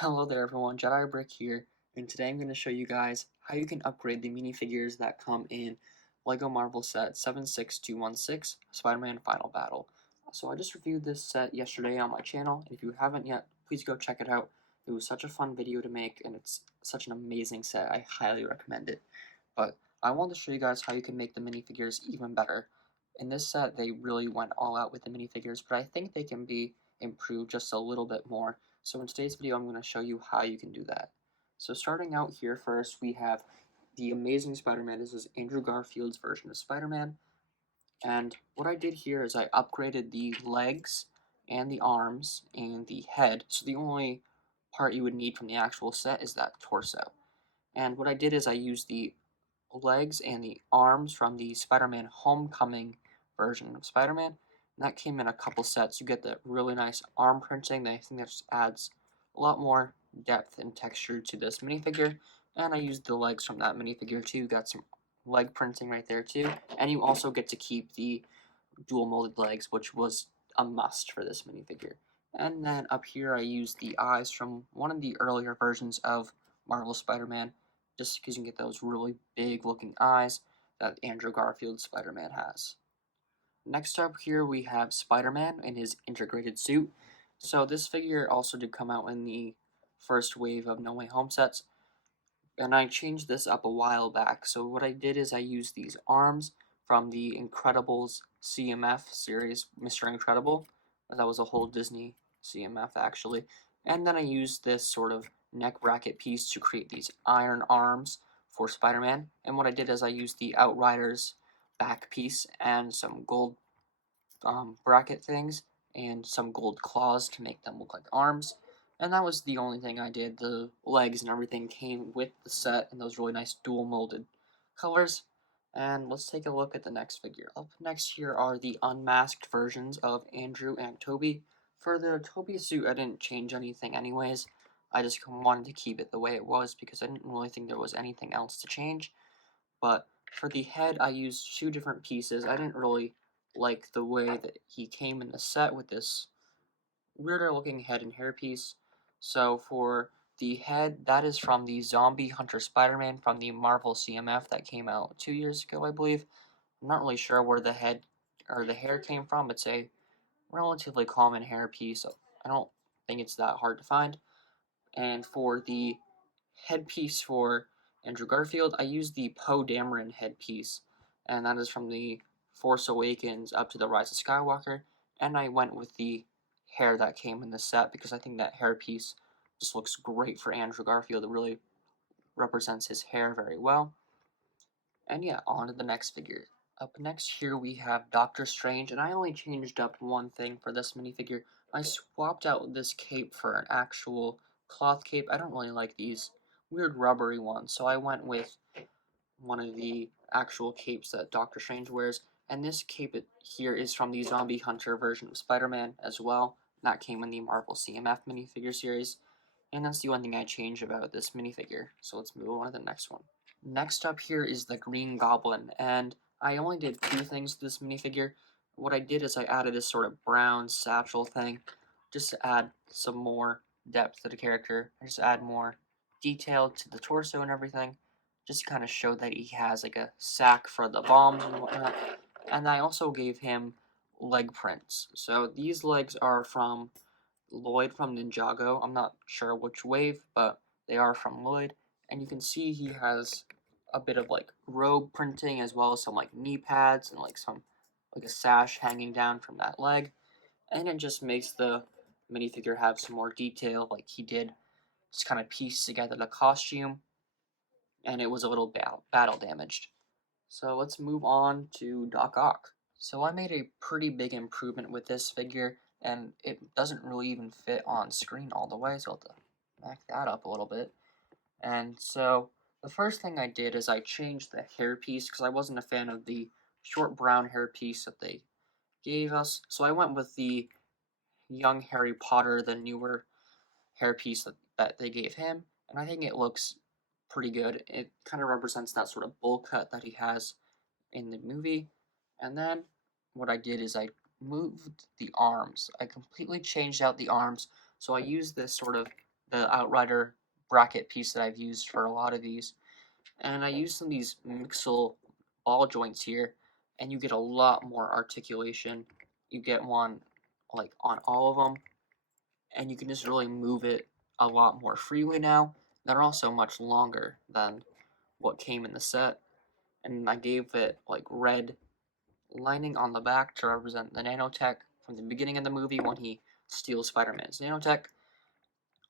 Hello there everyone, Jedi Brick here, and today I'm going to show you guys how you can upgrade the minifigures that come in LEGO Marvel set 76216 Spider-Man Final Battle. So I just reviewed this set yesterday on my channel, and if you haven't yet, please go check it out. It was such a fun video to make, and it's such an amazing set, I highly recommend it. But I wanted to show you guys how you can make the minifigures even better. In this set, they really went all out with the minifigures, but I think they can be improved just a little bit more. So in today's video, I'm going to show you how you can do that. So starting out here first, we have the Amazing Spider-Man. This is Andrew Garfield's version of Spider-Man. And what I did here is I upgraded the legs and the arms and the head. So the only part you would need from the actual set is that torso. And what I did is I used the legs and the arms from the Spider-Man Homecoming version of Spider-Man. And that came in a couple sets. You get the really nice arm printing. I think that just adds a lot more depth and texture to this minifigure. And I used the legs from that minifigure too. Got some leg printing right there too. And you also get to keep the dual molded legs, which was a must for this minifigure. And then up here I used the eyes from one of the earlier versions of Marvel Spider-Man, just because you can get those really big looking eyes that Andrew Garfield Spider-Man has. Next up here we have Spider-Man in his integrated suit. So this figure also did come out in the first wave of No Way Home sets, and I changed this up a while back. So what I did is I used these arms from the Incredibles CMF series, Mr. Incredible. That was a whole Disney CMF actually. And then I used this sort of neck bracket piece to create these iron arms for Spider-Man. And what I did is I used the Outriders back piece and some gold bracket things and some gold claws to make them look like arms. And that was the only thing I did. The legs and everything came with the set in those really nice dual molded colors. And let's take a look at the next figure. Up next here are the unmasked versions of Andrew and Toby. For the Toby suit, I didn't change anything anyways. I just wanted to keep it the way it was because I didn't really think there was anything else to change. But for the head, I used two different pieces. I didn't really like the way that he came in the set with this weirder looking head and hairpiece. So for the head, that is from the Zombie Hunter Spider-Man from the Marvel CMF that came out 2 years ago, I believe. I'm not really sure where the head or the hair came from. It's a relatively common hairpiece. So I don't think it's that hard to find. And for the headpiece for Andrew Garfield, I used the Poe Dameron headpiece, and that is from the Force Awakens up to the Rise of Skywalker. And I went with the hair that came in the set because I think that hairpiece just looks great for Andrew Garfield. It really represents his hair very well. And yeah, on to the next figure. Up next here we have Doctor Strange, and I only changed up one thing for this minifigure. I swapped out this cape for an actual cloth cape. I don't really like these weird rubbery ones, so I went with one of the actual capes that Doctor Strange wears. And this cape here is from the Zombie Hunter version of Spider-Man as well. That came in the Marvel CMF minifigure series. And that's the one thing I changed about this minifigure. So let's move on to the next one. Next up here is the Green Goblin, and I only did two things to this minifigure. What I did is I added this sort of brown satchel thing, just to add some more depth to the character, and just add more detail to the torso and everything, just to kind of show that he has like a sack for the bombs and whatnot. And I also gave him leg prints. So these legs are from Lloyd from Ninjago. I'm not sure which wave, but they are from Lloyd. And you can see he has a bit of like robe printing as well as some like knee pads and like a sash hanging down from that leg. And it just makes the minifigure have some more detail, like he did just kind of piece together the costume, and it was a little battle damaged. So let's move on to Doc Ock. So I made a pretty big improvement with this figure, and it doesn't really even fit on screen all the way, so I'll have to back that up a little bit. And so the first thing I did is I changed the hairpiece because I wasn't a fan of the short brown hairpiece that they gave us. So I went with the young Harry Potter, the newer hairpiece that they gave him, and I think it looks pretty good. It kind of represents that sort of bowl cut that he has in the movie. And then what I did is I moved the arms. I completely changed out the arms. So I used this sort of the Outrider bracket piece that I've used for a lot of these. And I use some of these Mixel ball joints here, and you get a lot more articulation. You get one like on all of them, and you can just really move it a lot more freely now. They're also much longer than what came in the set, and I gave it like red lining on the back to represent the nanotech from the beginning of the movie when he steals Spider-Man's nanotech.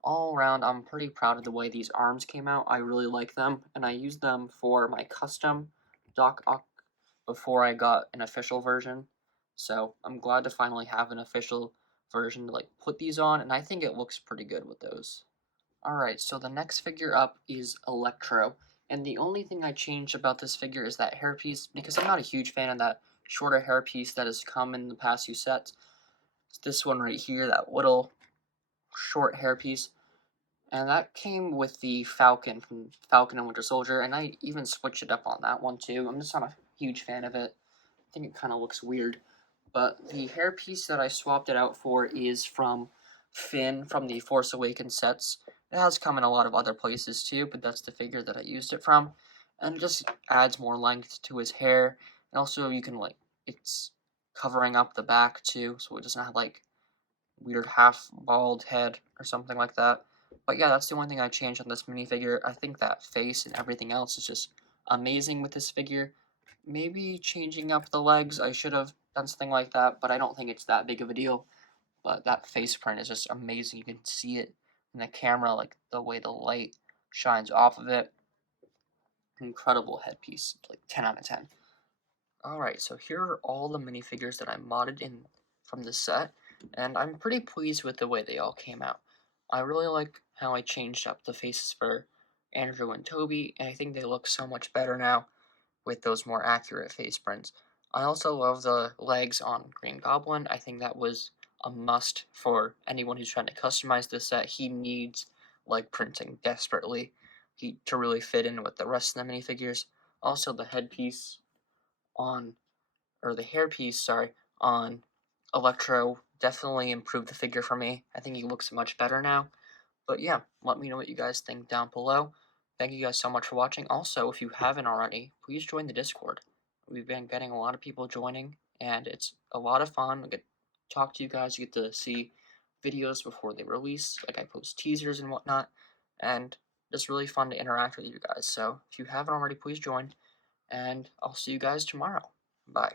All around, I'm pretty proud of the way these arms came out. I really like them, and I used them for my custom Doc Ock before I got an official version. So I'm glad to finally have an official version to like put these on, and I think it looks pretty good with those. Alright, so the next figure up is Electro, and the only thing I changed about this figure is that hairpiece, because I'm not a huge fan of that shorter hairpiece that has come in the past few sets. It's this one right here, that little short hairpiece, and that came with the Falcon from Falcon and Winter Soldier, and I even switched it up on that one too. I'm just not a huge fan of it. I think it kind of looks weird. But the hairpiece that I swapped it out for is from Finn from the Force Awakens sets. It has come in a lot of other places too, but that's the figure that I used it from. And it just adds more length to his hair. And also you can like, it's covering up the back too, so it doesn't have like weird half bald head or something like that. But yeah, that's the only thing I changed on this minifigure. I think that face and everything else is just amazing with this figure. Maybe changing up the legs, I should have done something like that, but I don't think it's that big of a deal. But that face print is just amazing. You can see it in the camera, like the way the light shines off of it. Incredible headpiece, like 10 out of 10. Alright, so here are all the minifigures that I modded in from this set, and I'm pretty pleased with the way they all came out. I really like how I changed up the faces for Andrew and Toby, and I think they look so much better now with those more accurate face prints. I also love the legs on Green Goblin. I think that was a must for anyone who's trying to customize this set. He needs leg printing desperately to really fit in with the rest of the minifigures. Also, the headpiece on, or the hairpiece, sorry, on Electro definitely improved the figure for me. I think he looks much better now. But yeah, let me know what you guys think down below. Thank you guys so much for watching. Also, if you haven't already, please join the Discord. We've been getting a lot of people joining, and it's a lot of fun. I get to talk to you guys. You get to see videos before they release. Like I post teasers and whatnot, and it's really fun to interact with you guys. So if you haven't already, please join, and I'll see you guys tomorrow. Bye.